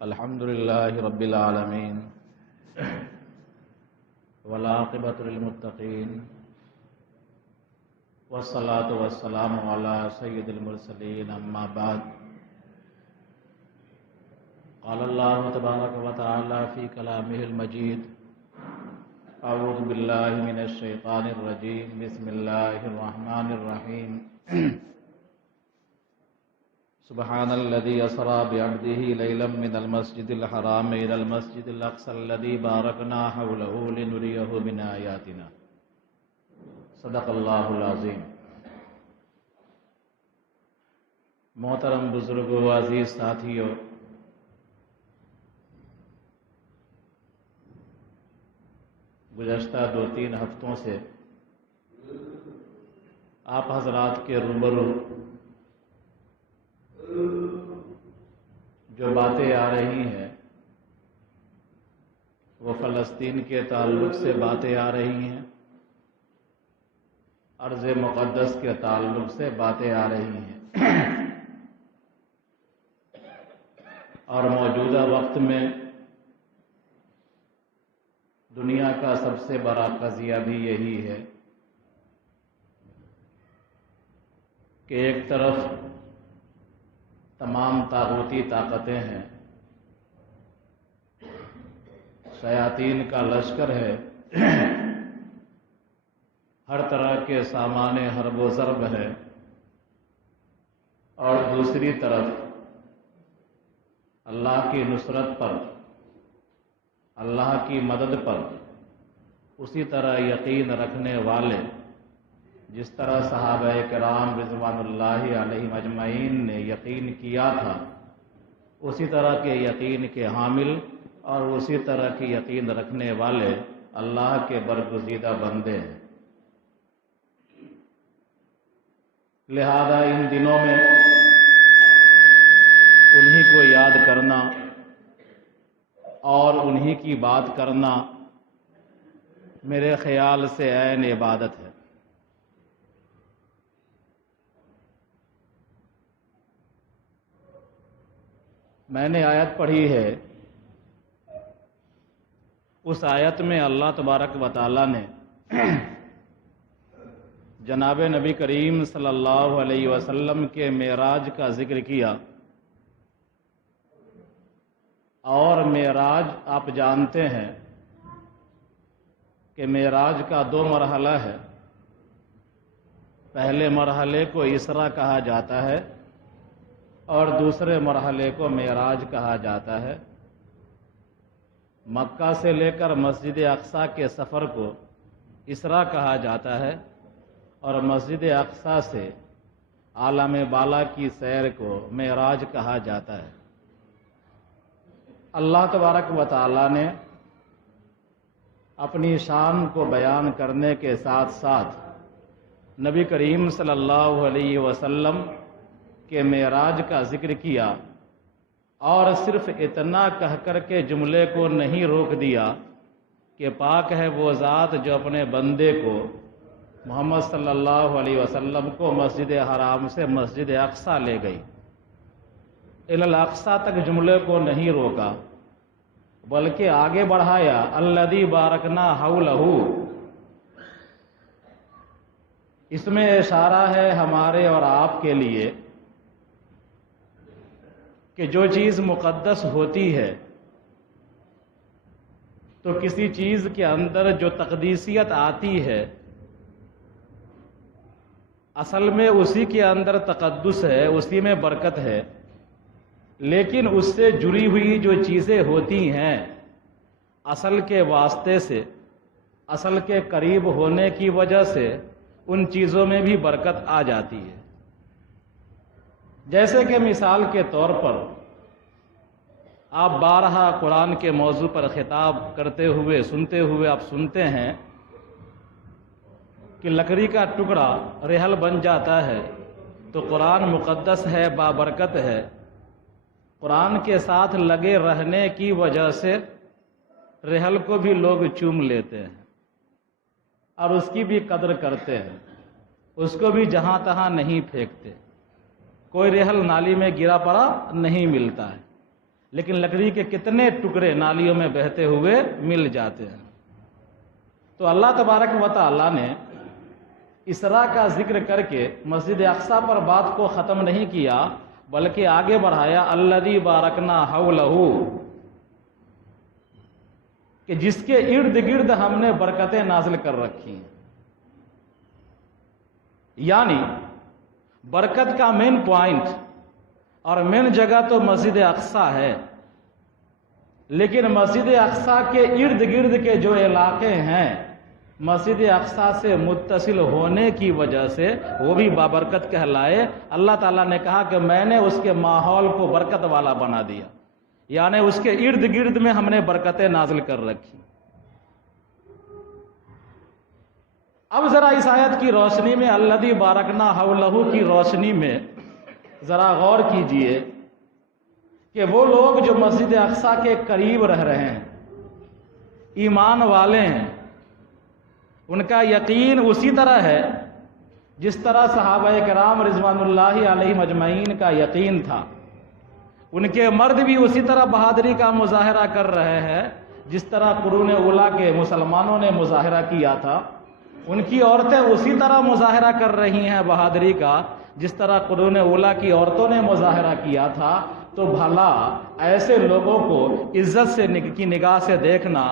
الحمد لله رب العالمين والعاقبة للمتقين والصلاة والسلام على سيد المرسلين أما بعد قال الله تبارك وتعالى في كلامه المجيد أعوذ بالله من الشيطان الرجيم بسم الله الرحمن الرحيم سبحان الذي أسرى بعبده ليلا من المسجد الحرام إلى المسجد الأقصى الذي باركنا حوله لنريه من آياتنا صدق اللہ العظیم۔ محترم بزرگوں، عزیز ساتھیوں، گزشتہ 2-3 ہفتوں سے آپ حضرات کے روبرو جو باتیں آ رہی ہیں وہ فلسطین کے تعلق سے باتیں آ رہی ہیں، ارض مقدس کے تعلق سے باتیں آ رہی ہیں، اور موجودہ وقت میں دنیا کا سب سے بڑا قضیہ بھی یہی ہے کہ ایک طرف تمام طاغوتی طاقتیں ہیں، شیاطین کا لشکر ہے، ہر طرح کے سامان حرب و ضرب ہے، اور دوسری طرف اللہ کی نصرت پر، اللہ کی مدد پر اسی طرح یقین رکھنے والے، جس طرح صحابہ کرام رضوان اللہ علیہم اجمعین نے یقین کیا تھا، اسی طرح کے یقین کے حامل اور اسی طرح کی یقین رکھنے والے اللہ کے برگزیدہ بندے ہیں۔ لہذا ان دنوں میں انہی کو یاد کرنا اور انہی کی بات کرنا میرے خیال سے عین عبادت ہے۔ میں نے آیت پڑھی ہے، اس آیت میں اللہ تبارک و تعالیٰ نے جناب نبی کریم صلی اللہ علیہ وسلم کے معراج کا ذکر کیا، اور معراج آپ جانتے ہیں کہ معراج کا 2 مرحلہ ہے۔ پہلے مرحلے کو اسراء کہا جاتا ہے اور دوسرے مرحلے کو معراج کہا جاتا ہے۔ مکہ سے لے کر مسجد اقصیٰ کے سفر کو اسراء کہا جاتا ہے، اور مسجد اقصیٰ سے عالم بالا کی سیر کو معراج کہا جاتا ہے۔ اللہ تبارک و تعالیٰ نے اپنی شان کو بیان کرنے کے ساتھ ساتھ نبی کریم صلی اللہ علیہ وسلم کے معراج کا ذکر کیا، اور صرف اتنا کہہ کر کے جملے کو نہیں روک دیا کہ پاک ہے وہ ذات جو اپنے بندے کو محمد صلی اللہ علیہ وسلم کو مسجد حرام سے مسجد اقصیٰ لے گئی۔ الی الاقصیٰ تک جملے کو نہیں روکا، بلکہ آگے بڑھایا، الذی بارکنا حولہ۔ اس میں اشارہ ہے ہمارے اور آپ کے لیے کہ جو چیز مقدس ہوتی ہے تو کسی چیز کے اندر جو تقدیسیت آتی ہے، اصل میں اسی کے اندر تقدس ہے، اسی میں برکت ہے، لیکن اس سے جڑی ہوئی جو چیزیں ہوتی ہیں، اصل کے واسطے سے، اصل کے قریب ہونے کی وجہ سے ان چیزوں میں بھی برکت آ جاتی ہے۔ جیسے کہ مثال کے طور پر آپ بارہا قرآن کے موضوع پر خطاب کرتے ہوئے سنتے ہوئے آپ سنتے ہیں کہ لکڑی کا ٹکڑا رحل بن جاتا ہے تو قرآن مقدس ہے، بابرکت ہے، قرآن کے ساتھ لگے رہنے کی وجہ سے رحل کو بھی لوگ چوم لیتے ہیں اور اس کی بھی قدر کرتے ہیں، اس کو بھی جہاں تہاں نہیں پھینکتے، کوئی رحل نالی میں گرا پڑا نہیں ملتا ہے۔ لیکن لکڑی کے کتنے ٹکڑے نالیوں میں بہتے ہوئے مل جاتے ہیں۔ تو اللہ تبارک و تعالیٰ نے اسراء کا ذکر کر کے مسجد اقصیٰ پر بات کو ختم نہیں کیا، بلکہ آگے بڑھایا الذی بارکنا حولہ، کہ جس کے ارد گرد ہم نے برکتیں نازل کر رکھی ہیں۔ یعنی برکت کا مین پوائنٹ اور مین جگہ تو مسجد اقصیٰ ہے، لیکن مسجد اقصیٰ کے ارد گرد کے جو علاقے ہیں مسجد اقصیٰ سے متصل ہونے کی وجہ سے وہ بھی بابرکت کہلائے۔ اللہ تعالیٰ نے کہا کہ میں نے اس کے ماحول کو برکت والا بنا دیا، یعنی اس کے ارد گرد میں ہم نے برکتیں نازل کر رکھی۔ اب ذرا اس آیت کی روشنی میں الذی بارکنا حولہ کی روشنی میں ذرا غور کیجئے کہ وہ لوگ جو مسجد اقصیٰ کے قریب رہ رہے ہیں، ایمان والے ہیں، ان کا یقین اسی طرح ہے جس طرح صحابہ کرام رضوان اللہ علیہم اجمعین کا یقین تھا۔ ان کے مرد بھی اسی طرح بہادری کا مظاہرہ کر رہے ہیں جس طرح قرون اولیٰ کے مسلمانوں نے مظاہرہ کیا تھا۔ ان کی عورتیں اسی طرح مظاہرہ کر رہی ہیں بہادری کا جس طرح قرون اولیٰ کی عورتوں نے مظاہرہ کیا تھا۔ تو بھلا ایسے لوگوں کو عزت سے کی نگاہ سے دیکھنا،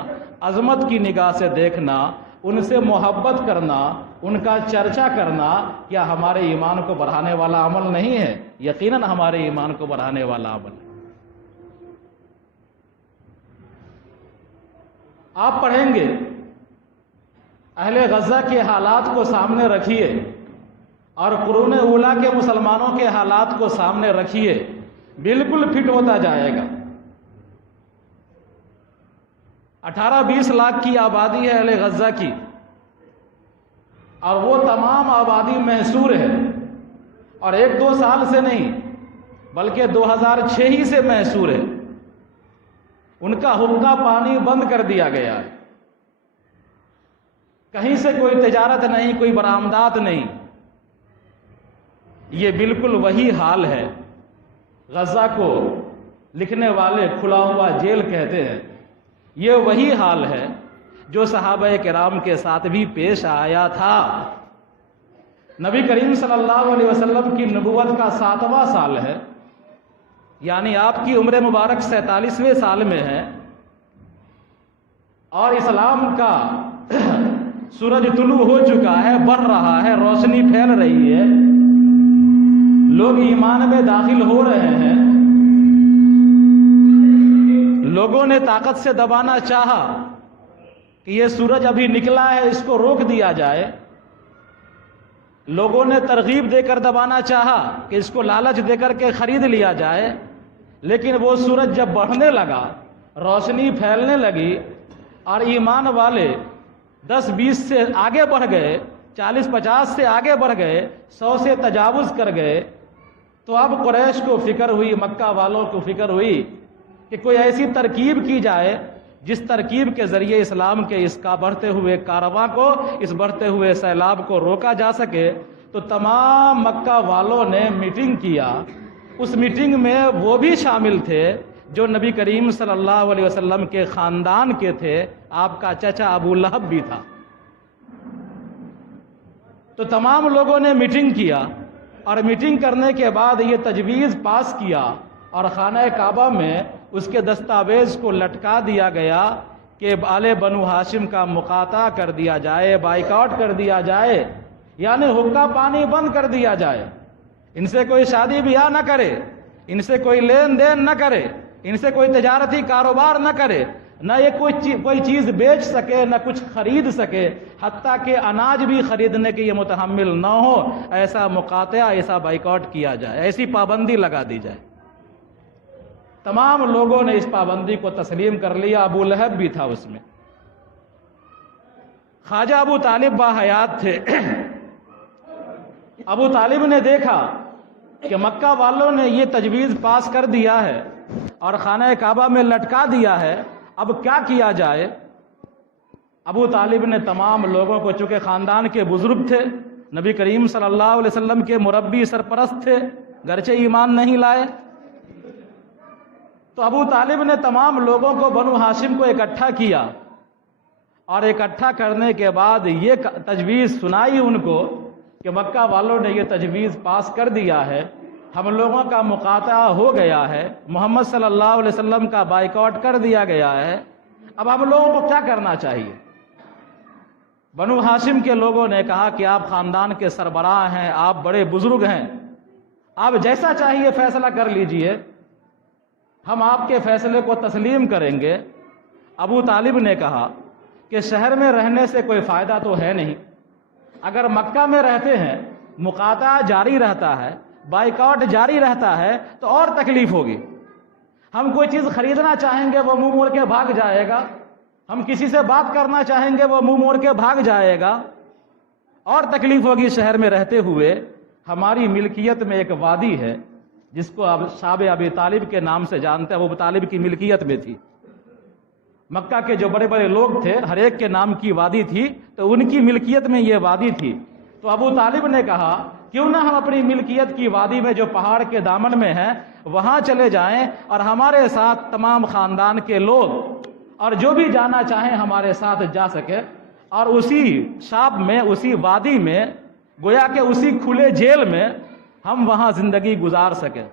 عظمت کی نگاہ سے دیکھنا، ان سے محبت کرنا، ان کا چرچا کرنا کیا ہمارے ایمان کو بڑھانے والا عمل نہیں ہے؟ یقیناً ہمارے ایمان کو بڑھانے والا عمل ہے۔ آپ پڑھیں گے اہل غزہ کے حالات کو سامنے رکھیے اور قرون اولیٰ کے مسلمانوں کے حالات کو سامنے رکھیے، بالکل فٹ ہوتا جائے گا۔ 18-20 لاکھ کی آبادی ہے اہل غزہ کی، اور وہ تمام آبادی محصور ہے، اور 1-2 سال سے نہیں بلکہ 2006 ہی سے محصور ہے۔ ان کا حقہ پانی بند کر دیا گیا ہے، کہیں سے کوئی تجارت نہیں، کوئی برآمدات نہیں۔ یہ بالکل وہی حال ہے، غزہ کو لکھنے والے کھلا ہوا جیل کہتے ہیں۔ یہ وہی حال ہے جو صحابہ کرام کے ساتھ بھی پیش آیا تھا۔ نبی کریم صلی اللہ علیہ وسلم کی نبوت کا 7واں سال ہے، یعنی آپ کی عمر مبارک 47ویں سال میں ہے، اور اسلام کا سورج طلوع ہو چکا ہے، بڑھ رہا ہے، روشنی پھیل رہی ہے، لوگ ایمان میں داخل ہو رہے ہیں۔ لوگوں نے طاقت سے دبانا چاہا کہ یہ سورج ابھی نکلا ہے، اس کو روک دیا جائے۔ لوگوں نے ترغیب دے کر دبانا چاہا کہ اس کو لالچ دے کر کے خرید لیا جائے، لیکن وہ سورج جب بڑھنے لگا، روشنی پھیلنے لگی، اور ایمان والے 10-20 سے آگے بڑھ گئے، 40-50 سے آگے بڑھ گئے، 100 سے تجاوز کر گئے، تو اب قریش کو فکر ہوئی، مکہ والوں کو فکر ہوئی کہ کوئی ایسی ترکیب کی جائے جس ترکیب کے ذریعے اسلام کے اس کا بڑھتے ہوئے کارواں کو، اس بڑھتے ہوئے سیلاب کو روکا جا سکے۔ تو تمام مکہ والوں نے میٹنگ کیا۔ اس میٹنگ میں وہ بھی شامل تھے جو نبی کریم صلی اللہ علیہ وسلم کے خاندان کے تھے، آپ کا چچا ابو لہب بھی تھا۔ تو تمام لوگوں نے میٹنگ کیا، اور میٹنگ کرنے کے بعد یہ تجویز پاس کیا، اور خانہ کعبہ میں اس کے دستاویز کو لٹکا دیا گیا کہ آل بنو ہاشم کا مقاطع کر دیا جائے، بائیکاٹ کر دیا جائے، یعنی حقہ پانی بند کر دیا جائے۔ ان سے کوئی شادی بیاہ نہ کرے، ان سے کوئی لین دین نہ کرے، ان سے کوئی تجارتی کاروبار نہ کرے، نہ یہ کوئی چیز بیچ سکے، نہ کچھ خرید سکے، حتیٰ کہ اناج بھی خریدنے کے یہ متحمل نہ ہو۔ ایسا مقاطعہ، ایسا بائیکاٹ کیا جائے، ایسی پابندی لگا دی جائے۔ تمام لوگوں نے اس پابندی کو تسلیم کر لیا، ابو لہب بھی تھا اس میں۔ خواجہ ابو طالب باحیات تھے۔ ابو طالب نے دیکھا کہ مکہ والوں نے یہ تجویز پاس کر دیا ہے اور خانہ کعبہ میں لٹکا دیا ہے، اب کیا کیا جائے؟ ابو طالب نے تمام لوگوں کو، چونکہ خاندان کے بزرگ تھے، نبی کریم صلی اللہ علیہ وسلم کے مربی سرپرست تھے، گرچہ ایمان نہیں لائے، تو ابو طالب نے تمام لوگوں کو بنو ہاشم کو اکٹھا کیا اور اکٹھا کرنے کے بعد یہ تجویز سنائی ان کو کہ مکہ والوں نے یہ تجویز پاس کر دیا ہے، ہم لوگوں کا مقاطعہ ہو گیا ہے، محمد صلی اللہ علیہ وسلم کا بائیکاٹ کر دیا گیا ہے، اب ہم لوگوں کو کیا کرنا چاہیے؟ بنو ہاشم کے لوگوں نے کہا کہ آپ خاندان کے سربراہ ہیں، آپ بڑے بزرگ ہیں، آپ جیسا چاہیے فیصلہ کر لیجئے، ہم آپ کے فیصلے کو تسلیم کریں گے۔ ابو طالب نے کہا کہ شہر میں رہنے سے کوئی فائدہ تو ہے نہیں، اگر مکہ میں رہتے ہیں مقاطعہ جاری رہتا ہے، بائیکاٹ جاری رہتا ہے تو اور تکلیف ہوگی، ہم کوئی چیز خریدنا چاہیں گے وہ منہ موڑ کے بھاگ جائے گا، ہم کسی سے بات کرنا چاہیں گے وہ منہ موڑ کے بھاگ جائے گا، اور تکلیف ہوگی شہر میں رہتے ہوئے۔ ہماری ملکیت میں ایک وادی ہے جس کو اب شاب ابی طالب کے نام سے جانتے ہیں، وہ ابو طالب کی ملکیت میں تھی، مکہ کے جو بڑے بڑے لوگ تھے ہر ایک کے نام کی وادی تھی، تو ان کی ملکیت میں یہ وادی تھی۔ تو ابو طالب نے کہا کیوں نہ ہم اپنی ملکیت کی وادی میں جو پہاڑ کے دامن میں ہے وہاں چلے جائیں اور ہمارے ساتھ تمام خاندان کے لوگ اور جو بھی جانا چاہیں ہمارے ساتھ جا سکے، اور اسی شاب میں، اسی وادی میں، گویا کہ اسی کھلے جیل میں ہم وہاں زندگی گزار سکیں۔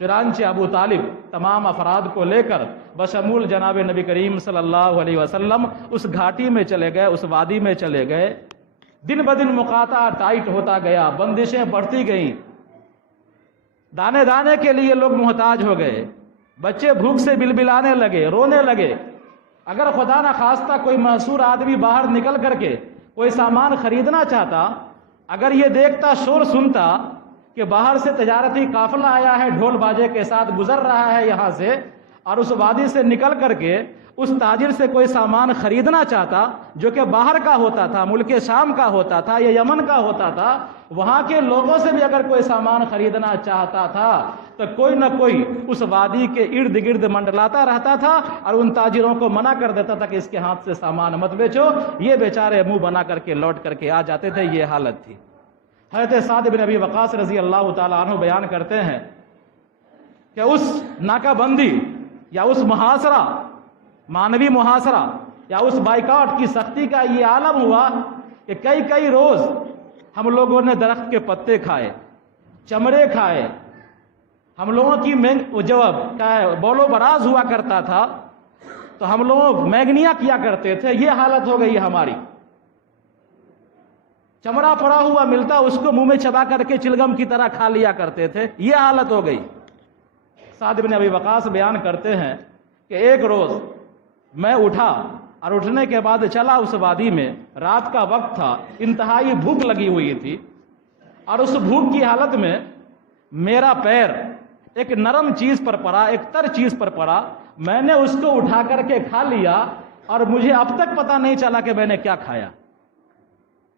چنانچہ ابو طالب تمام افراد کو لے کر بشمول جناب نبی کریم صلی اللہ علیہ وسلم اس گھاٹی میں چلے گئے، اس وادی میں چلے گئے۔ دن بدن مقاطعہ ٹائٹ ہوتا گیا، بندشیں بڑھتی گئیں، دانے دانے کے لیے لوگ محتاج ہو گئے، بچے بھوک سے بلبلانے لگے، رونے لگے۔ اگر خدا نہ خواستہ کوئی محصور آدمی باہر نکل کر کے کوئی سامان خریدنا چاہتا، اگر یہ دیکھتا، شور سنتا کہ باہر سے تجارتی قافلہ آیا ہے، ڈھول باجے کے ساتھ گزر رہا ہے یہاں سے، اور اس وادی سے نکل کر کے اس تاجر سے کوئی سامان خریدنا چاہتا جو کہ باہر کا ہوتا تھا، ملک شام کا ہوتا تھا یا یمن کا ہوتا تھا، وہاں کے لوگوں سے بھی اگر کوئی سامان خریدنا چاہتا تھا تو کوئی نہ کوئی اس وادی کے ارد گرد منڈلاتا رہتا تھا اور ان تاجروں کو منع کر دیتا تھا کہ اس کے ہاتھ سے سامان مت بیچو، یہ بیچارے منہ بنا کر کے لوٹ کر کے آ جاتے تھے۔ یہ حالت تھی۔ حضرت سعد بن ابی وقاص رضی اللہ تعالیٰ عنہ بیان کرتے ہیں کہ اس ناکہ بندی یا اس محاصرہ، مانوی محاصرہ یا اس بائیکاٹ کی سختی کا یہ عالم ہوا کہ کئی روز ہم لوگوں نے درخت کے پتے کھائے، چمڑے کھائے، ہم لوگوں کی جو بول و براز ہوا کرتا تھا تو ہم لوگ مینگنیاں کیا کرتے تھے، یہ حالت ہو گئی ہماری۔ چمڑا پڑا ہوا ملتا اس کو منہ میں چبا کر کے چلگم کی طرح کھا لیا کرتے تھے، یہ حالت ہو گئی۔ سعد بن ابی وقاص بیان کرتے ہیں کہ ایک روز میں اٹھا اور اٹھنے کے بعد چلا اس وادی میں، رات کا وقت تھا، انتہائی بھوک لگی ہوئی تھی، اور اس بھوک کی حالت میں میرا پیر ایک نرم چیز پر پڑا، ایک تر چیز پر پڑا، میں نے اس کو اٹھا کر کے کھا لیا اور مجھے اب تک پتہ نہیں چلا کہ میں نے کیا کھایا۔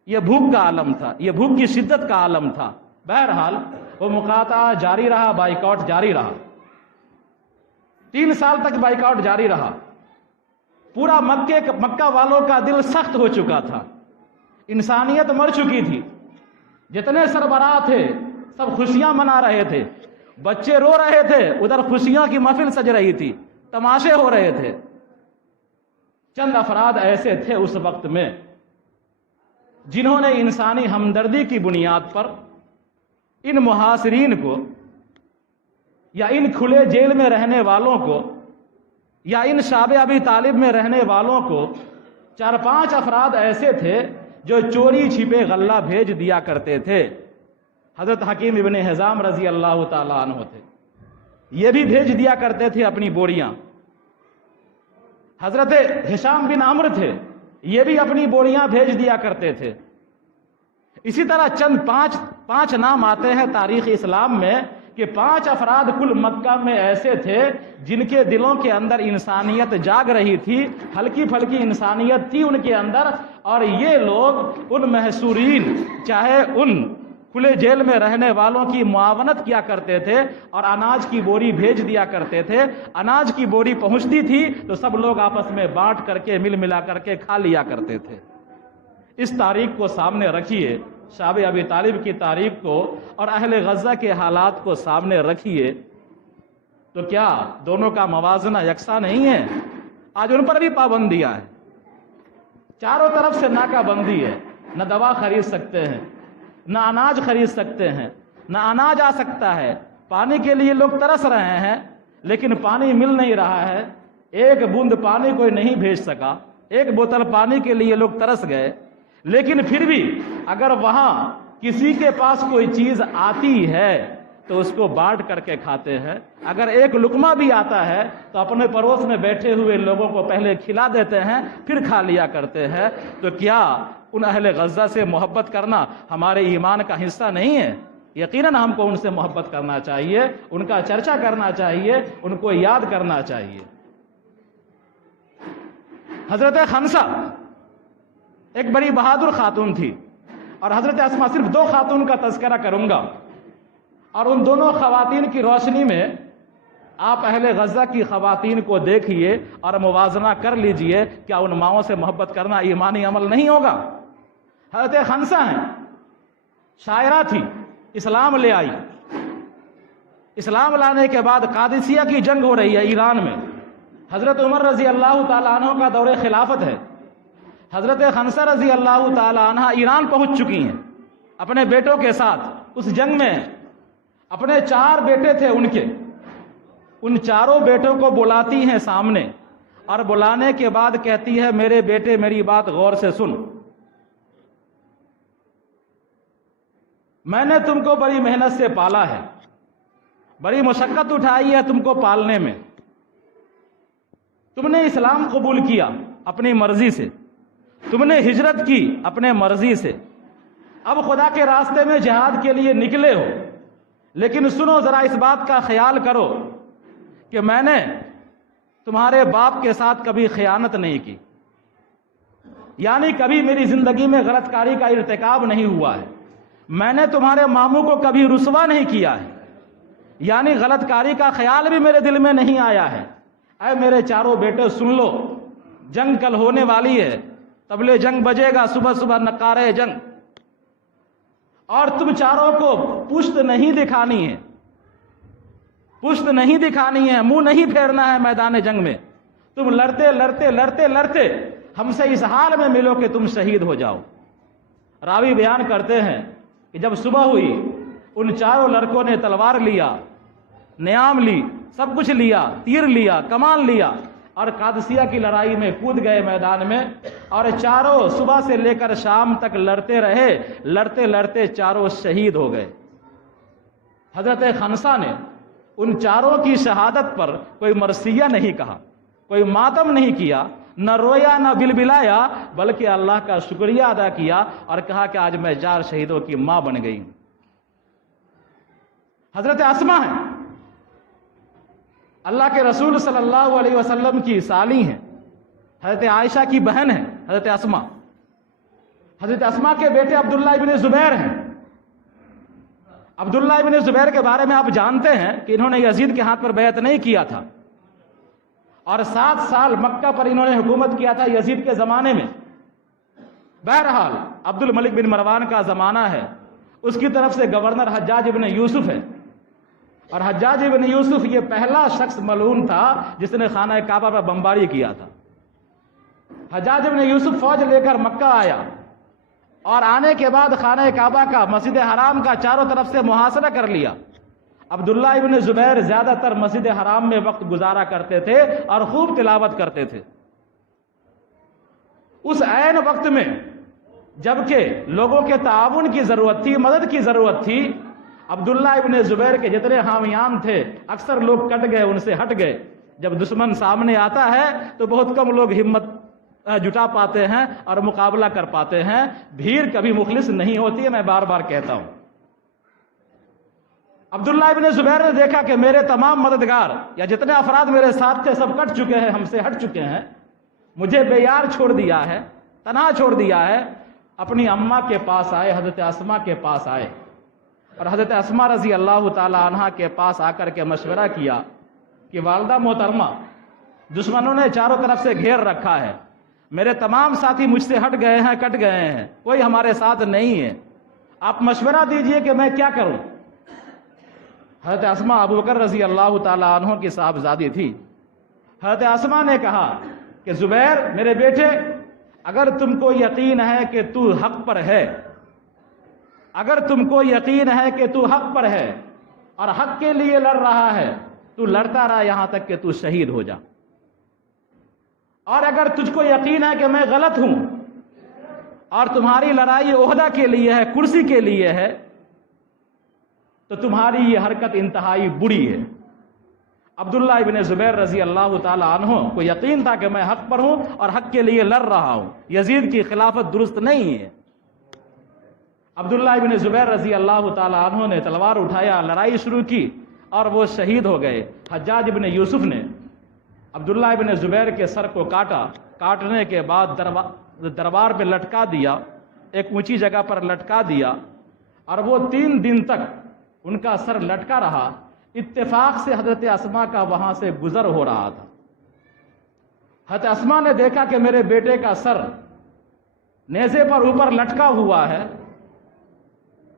یہ بھوک کا عالم تھا، یہ بھوک کی شدت کا عالم تھا۔ بہرحال وہ مقاطعہ جاری رہا، بائیکاٹ جاری رہا، 3 سال تک بائیکاٹ جاری رہا۔ پورا مکہ والوں کا دل سخت ہو چکا تھا، انسانیت مر چکی تھی، جتنے سربراہ تھے سب خوشیاں منا رہے تھے، بچے رو رہے تھے، ادھر خوشیاں کی محفل سج رہی تھی، تماشے ہو رہے تھے۔ چند افراد ایسے تھے اس وقت میں جنہوں نے انسانی ہمدردی کی بنیاد پر ان محاصرین کو یا ان کھلے جیل میں رہنے والوں کو یا ان شاب ابی طالب میں رہنے والوں کو 4-5 افراد ایسے تھے جو چوری چھپے غلہ بھیج دیا کرتے تھے۔ حضرت حکیم ابن حزام رضی اللہ تعالیٰ عنہ تھے، یہ بھی بھیج دیا کرتے تھے اپنی بوریاں۔ حضرت ہشام بن عمرو تھے، یہ بھی اپنی بوریاں بھیج دیا کرتے تھے۔ اسی طرح چند پانچ نام آتے ہیں تاریخ اسلام میں کہ 5 افراد کل مکہ میں ایسے تھے جن کے دلوں کے اندر انسانیت جاگ رہی تھی، ہلکی پھلکی انسانیت تھی ان کے اندر، اور یہ لوگ ان محصورین، چاہے ان کھلے جیل میں رہنے والوں کی معاونت کیا کرتے تھے اور اناج کی بوری بھیج دیا کرتے تھے۔ اناج کی بوری پہنچتی تھی تو سب لوگ آپس میں بانٹ کر کے مل ملا کر کے کھا لیا کرتے تھے۔ اس تاریخ کو سامنے رکھیے، شاب ابی طالب کی تاریخ کو اور اہل غزہ کے حالات کو سامنے رکھیے، تو کیا دونوں کا موازنہ یکساں نہیں ہے؟ آج ان پر بھی پابندیاں ہیں، چاروں طرف سے ناکہ بندی ہے، نہ دوا خرید سکتے ہیں، نہ اناج خرید سکتے ہیں، نہ اناج آ سکتا ہے، پانی کے لیے لوگ ترس رہے ہیں لیکن پانی مل نہیں رہا ہے، ایک بوند پانی کوئی نہیں بھیج سکا، ایک بوتل پانی کے لیے لوگ ترس گئے، لیکن پھر بھی اگر وہاں کسی کے پاس کوئی چیز آتی ہے تو اس کو بانٹ کر کے کھاتے ہیں، اگر ایک لقمہ بھی آتا ہے تو اپنے پڑوس میں بیٹھے ہوئے لوگوں کو پہلے کھلا دیتے ہیں پھر کھا لیا کرتے ہیں۔ تو کیا ان اہل غزہ سے محبت کرنا ہمارے ایمان کا حصہ نہیں ہے؟ یقیناً ہم کو ان سے محبت کرنا چاہیے، ان کا چرچا کرنا چاہیے، ان کو یاد کرنا چاہیے۔ حضرت خنسا ایک بڑی بہادر خاتون تھی، اور حضرت اسما، صرف دو خاتون کا تذکرہ کروں گا، اور ان دونوں خواتین کی روشنی میں آپ اہل غزہ کی خواتین کو دیکھیے اور موازنہ کر لیجئے، کیا ان ماؤں سے محبت کرنا ایمانی عمل نہیں ہوگا؟ حضرت خنسا ہیں، شاعرہ تھی، اسلام لے آئی، اسلام لانے کے بعد قادسیہ کی جنگ ہو رہی ہے ایران میں، حضرت عمر رضی اللہ تعالیٰ عنہ کا دور خلافت ہے، حضرت خنسا رضی اللہ تعالیٰ عنہ ایران پہنچ چکی ہیں اپنے بیٹوں کے ساتھ، اس جنگ میں اپنے 4 بیٹے تھے ان چاروں بیٹوں کو بلاتی ہیں سامنے، اور بلانے کے بعد کہتی ہے میرے بیٹے میری بات غور سے سن، میں نے تم کو بڑی محنت سے پالا ہے، بڑی مشقت اٹھائی ہے تم کو پالنے میں، تم نے اسلام قبول کیا اپنی مرضی سے، تم نے ہجرت کی اپنے مرضی سے، اب خدا کے راستے میں جہاد کے لیے نکلے ہو، لیکن سنو ذرا اس بات کا خیال کرو کہ میں نے تمہارے باپ کے ساتھ کبھی خیانت نہیں کی، یعنی کبھی میری زندگی میں غلط کاری کا ارتکاب نہیں ہوا ہے، میں نے تمہارے ماموں کو کبھی رسوا نہیں کیا ہے، یعنی غلط کاری کا خیال بھی میرے دل میں نہیں آیا ہے۔ اے میرے چاروں بیٹے سن لو، جنگ کل ہونے والی ہے، طبلِ جنگ بجے گا، صبح صبح نقارے جنگ، اور تم چاروں کو پشت نہیں دکھانی ہے، پشت نہیں دکھانی ہے، منہ نہیں پھیرنا ہے میدان جنگ میں، تم لڑتے لڑتے لڑتے لڑتے ہم سے اس حال میں ملو کہ تم شہید ہو جاؤ۔ راوی بیان کرتے ہیں کہ جب صبح ہوئی ان چاروں لڑکوں نے تلوار لیا، نیام لی، سب کچھ لیا، تیر لیا، کمان لیا، اور قادسیہ کی لڑائی میں کود گئے میدان میں، اور چاروں صبح سے لے کر شام تک لڑتے رہے، لڑتے لڑتے چاروں شہید ہو گئے۔ حضرت خنسا نے ان چاروں کی شہادت پر کوئی مرثیہ نہیں کہا، کوئی ماتم نہیں کیا، نہ رویا نہ بلبلایا، بلکہ اللہ کا شکریہ ادا کیا اور کہا کہ آج میں 4 شہیدوں کی ماں بن گئی ہوں۔ حضرت اسما ہیں، اللہ کے رسول صلی اللہ علیہ وسلم کی سالی ہیں، حضرت عائشہ کی بہن ہیں حضرت اسما۔ حضرت اسما کے بیٹے عبداللہ ابن زبیر ہیں۔ عبداللہ ابن زبیر کے بارے میں آپ جانتے ہیں کہ انہوں نے یزید کے ہاتھ پر بیعت نہیں کیا تھا، اور 7 سال مکہ پر انہوں نے حکومت کیا تھا یزید کے زمانے میں۔ بہرحال عبد الملک بن مروان کا زمانہ ہے، اس کی طرف سے گورنر حجاج ابن یوسف ہے، اور حجاج ابن یوسف یہ پہلا شخص ملعون تھا جس نے خانہ کعبہ پر بمباری کیا تھا۔ حجاج ابن یوسف فوج لے کر مکہ آیا، اور آنے کے بعد خانہ کعبہ کا، مسجد حرام کا چاروں طرف سے محاصرہ کر لیا۔ عبداللہ ابن زبیر زیادہ تر مسجد حرام میں وقت گزارا کرتے تھے اور خوب تلاوت کرتے تھے۔ اس عین وقت میں جبکہ لوگوں کے تعاون کی ضرورت تھی، مدد کی ضرورت تھی، عبداللہ ابن زبیر کے جتنے حامیان تھے اکثر لوگ کٹ گئے، ان سے ہٹ گئے۔ جب دشمن سامنے آتا ہے تو بہت کم لوگ ہمت جٹا پاتے ہیں اور مقابلہ کر پاتے ہیں، بھیڑ کبھی مخلص نہیں ہوتی ہے، میں بار بار کہتا ہوں۔ عبداللہ ابن زبیر نے دیکھا کہ میرے تمام مددگار یا جتنے افراد میرے ساتھ تھے سب کٹ چکے ہیں، ہم سے ہٹ چکے ہیں، مجھے بے یار چھوڑ دیا ہے، تنہا چھوڑ دیا ہے۔ اپنی اماں کے پاس آئے، حضرت اسما کے پاس آئے، اور حضرت اسما رضی اللہ تعالی عنہا کے پاس آ کر کے مشورہ کیا کہ والدہ محترمہ، دشمنوں نے چاروں طرف سے گھیر رکھا ہے، میرے تمام ساتھی مجھ سے ہٹ گئے ہیں، کٹ گئے ہیں، کوئی ہمارے ساتھ نہیں ہے، آپ مشورہ دیجئے کہ میں کیا کروں۔ حضرت اسماء ابو بکر رضی اللہ تعالیٰ عنہ کی صاحبزادی تھی. حضرت اسماء نے کہا کہ زبیر میرے بیٹے، اگر تم کو یقین ہے کہ تو حق پر ہے، اگر تم کو یقین ہے کہ تو حق پر ہے اور حق کے لیے لڑ رہا ہے، تو لڑتا رہا یہاں تک کہ تو شہید ہو جا. اور اگر تجھ کو یقین ہے کہ میں غلط ہوں اور تمہاری لڑائی عہدہ کے لیے ہے، کرسی کے لیے ہے، تو تمہاری یہ حرکت انتہائی بری ہے. عبداللہ ابن زبیر رضی اللہ تعالی عنہ کو یقین تھا کہ میں حق پر ہوں اور حق کے لیے لڑ رہا ہوں، یزید کی خلافت درست نہیں ہے. عبداللہ ابن زبیر رضی اللہ تعالی عنہ نے تلوار اٹھایا، لڑائی شروع کی اور وہ شہید ہو گئے. حجاج ابن یوسف نے عبداللہ ابن زبیر کے سر کو کاٹا، کاٹنے کے بعد دربار پہ لٹکا دیا، ایک اونچی جگہ پر لٹکا دیا، اور وہ 3 دن تک ان کا سر لٹکا رہا. اتفاق سے حضرت اسماء کا وہاں سے گزر ہو رہا تھا. حضرت اسماء نے دیکھا کہ میرے بیٹے کا سر نیزے پر اوپر لٹکا ہوا ہے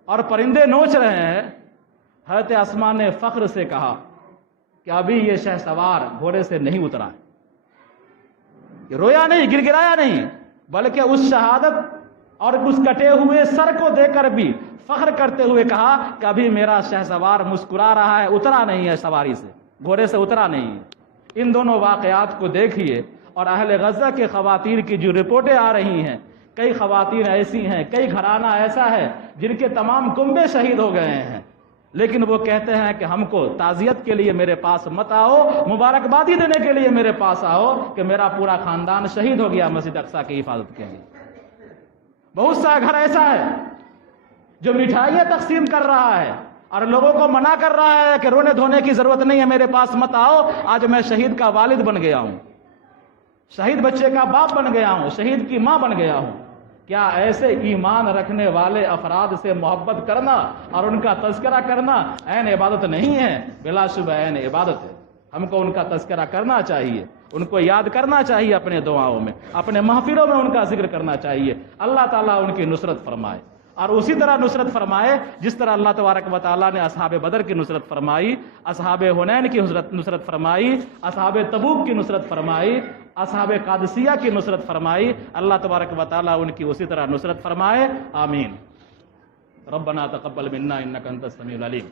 اور پرندے نوچ رہے ہیں. حضرت اسماء نے فخر سے کہا کہ ابھی یہ شہ سوار گھوڑے سے نہیں اترا ہے. یہ رویا نہیں، گر گرایا نہیں، بلکہ اس شہادت اور اس کٹے ہوئے سر کو دے کر بھی فخر کرتے ہوئے کہا کہ ابھی میرا شہ سوار مسکرا رہا ہے، اترا نہیں ہے سواری سے، گھوڑے سے اترا نہیں ہے. ان دونوں واقعات کو دیکھیے. اور اہل غزہ کے خواتین کی جو رپورٹیں آ رہی ہیں، کئی خواتین ایسی ہیں، کئی گھرانہ ایسا ہے جن کے تمام کنبے شہید ہو گئے ہیں، لیکن وہ کہتے ہیں کہ ہم کو تعزیت کے لیے میرے پاس مت آؤ، مبارکبادی دینے کے لیے میرے پاس آؤ کہ میرا پورا خاندان شہید ہو گیا مسجد اقصیٰ کی حفاظت کے لیے. بہت سا گھر ایسا ہے جو مٹھائیاں تقسیم کر رہا ہے اور لوگوں کو منع کر رہا ہے کہ رونے دھونے کی ضرورت نہیں ہے، میرے پاس مت آؤ، آج میں شہید کا والد بن گیا ہوں، شہید بچے کا باپ بن گیا ہوں، شہید کی ماں بن گیا ہوں. کیا ایسے ایمان رکھنے والے افراد سے محبت کرنا اور ان کا تذکرہ کرنا عین عبادت نہیں ہے؟ بلا شبہ عین عبادت ہے. ہم کو ان کا تذکرہ کرنا چاہیے، ان کو یاد کرنا چاہیے، اپنے دعاؤں میں، اپنے محفلوں میں ان کا ذکر کرنا چاہیے. اللہ تعالیٰ ان کی نصرت فرمائے، اور اسی طرح نصرت فرمائے جس طرح اللہ تبارک و تعالیٰ نے اصحاب بدر کی نصرت فرمائی، اصحاب حنین کی نصرت فرمائی، اصحاب تبوک کی نصرت فرمائی، اصحاب قادسیہ کی نصرت فرمائی. اللہ تبارک و تعالیٰ ان کی اسی طرح نصرت فرمائے. آمین. ربنا تقبل منا انک انت السمیع العلیم.